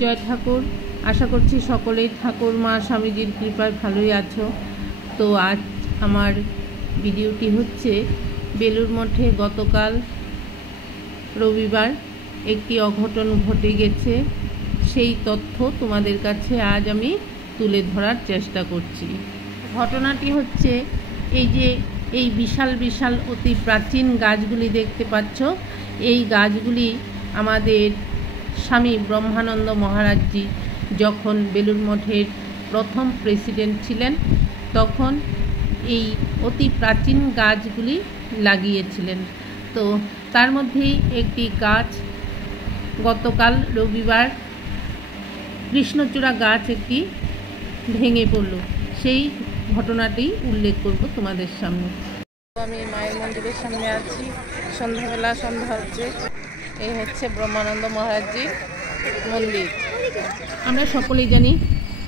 জয় ঠাকুর। আশা করছি সকলেই ঠাকুর মা স্বামীজির কৃপায় ভালোই আছো। তো আজ আমার ভিডিওটি হচ্ছে বেলুর মঠে গতকাল রবিবার একটি অঘটন ঘটে গেছে, সেই তথ্য তোমাদের কাছে আজ আমি তুলে ধরার চেষ্টা করছি। ঘটনাটি হচ্ছে এই বিশাল বিশাল অতি প্রাচীন গাছগুলি দেখতে পাচ্ছ। এই গাছগুলি আমাদের স্বামী ব্রহ্মানন্দ মহারাজজি যখন বেলুর মঠের প্রথম প্রেসিডেন্ট ছিলেন তখন এই অতি প্রাচীন গাছগুলি লাগিয়েছিলেন। তো তার মধ্যেই একটি গাছ গতকাল রবিবার কৃষ্ণচূড়া গাছ একটি ভেঙে পড়ল, সেই ঘটনাটি উল্লেখ করব তোমাদের সামনে। আমি মায়ের মন্দিরের সামনে আছি, সন্ধ্যাবেলা সন্ধ্যা হচ্ছে। এই হচ্ছে ব্রহ্মানন্দ মহারাজজির মন্দির। আমরা সকলেই জানি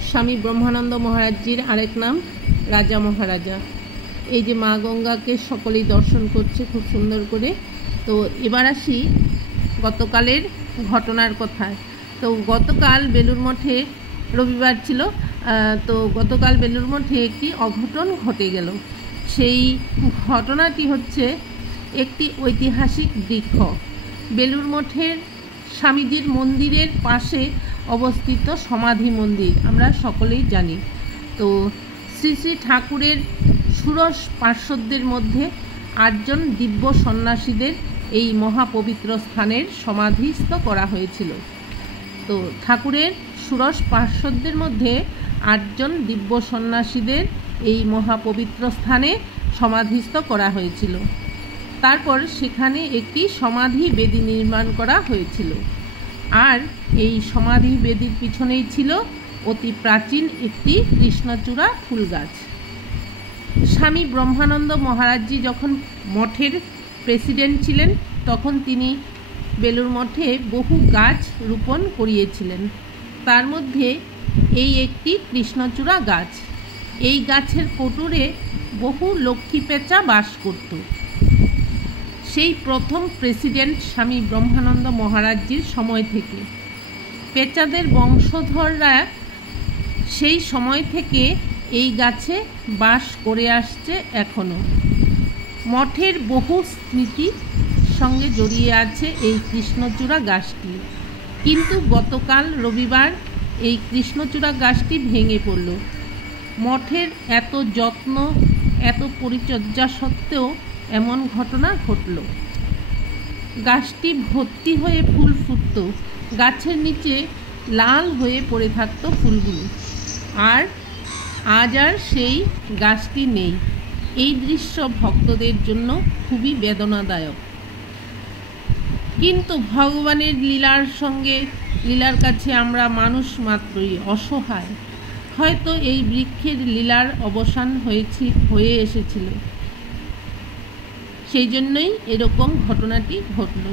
স্বামী ব্রহ্মানন্দ মহারাজজির আরেক নাম রাজা মহারাজা। এই যে মা গঙ্গাকে সকলেই দর্শন করছে খুব সুন্দর করে। তো এবার আসি গতকালের ঘটনার কথায়। তো গতকাল বেলুর মঠে রবিবার ছিল, তো গতকাল বেলুর মঠে একটি অঘটন ঘটে গেল। সেই ঘটনাটি হচ্ছে একটি ঐতিহাসিক বৃক্ষ। বেলুর মঠের স্বামীজির মন্দিরের পাশে অবস্থিত সমাধি মন্দির আমরা সকলেই জানি। তো শ্রী শ্রী ঠাকুরের ষোড়শ পার্শ্বদের মধ্যে 8 জন দিব্য সন্ন্যাসীদের এই মহাপবিত্র স্থানের সমাধিস্থ করা হয়েছিল। তো ঠাকুরের ষোড়শ পার্শ্বদের মধ্যে 8 জন দিব্য সন্ন্যাসীদের এই মহাপবিত্র স্থানে সমাধিস্থ করা হয়েছিল। তারপর সেখানে একটি সমাধি বেদি নির্মাণ করা হয়েছিল, আর এই সমাধি বেদির পিছনেই ছিল অতি প্রাচীন একটি কৃষ্ণচূড়া ফুল গাছ। স্বামী ব্রহ্মানন্দ মহারাজজি যখন মঠের প্রেসিডেন্ট ছিলেন তখন তিনি বেলুর মঠে বহু গাছ রোপণ করিয়েছিলেন। তার মধ্যে এই একটি কৃষ্ণচূড়া গাছ। এই গাছের কোটরে বহু লক্ষ্মী পেঁচা বাস করত। সেই প্রথম প্রেসিডেন্ট স্বামী ব্রহ্মানন্দ মহারাজজির সময় থেকে পেঁচাদের বংশধররা সেই সময় থেকে এই গাছে বাস করে আসছে এখনো। মঠের বহু স্মৃতি সঙ্গে জড়িয়ে আছে এই কৃষ্ণচূড়া গাছটি। কিন্তু গতকাল রবিবার এই কৃষ্ণচূড়া গাছটি ভেঙে পড়ল। মঠের এত যত্ন এত পরিচর্যা সত্ত্বেও এমন ঘটনা ঘটল। গাছটি ভর্তি হয়ে ফুল ফুটত, গাছের নিচে লাল হয়ে পড়ে থাকত ফুলগুলো, আর আজ আর সেই গাছটি নেই। এই দৃশ্য ভক্তদের জন্য খুবই বেদনাদায়ক। কিন্তু ভগবানের লীলার কাছে আমরা মানুষ মাত্রই অসহায়। হয়তো এই বৃক্ষের লীলার অবসান হয়ে এসেছিল, সেই জন্যই এরকম ঘটনাটি ঘটল।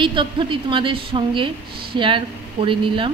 এই তথ্যটি তোমাদের সঙ্গে শেয়ার করে নিলাম।